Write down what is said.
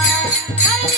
Hallelujah.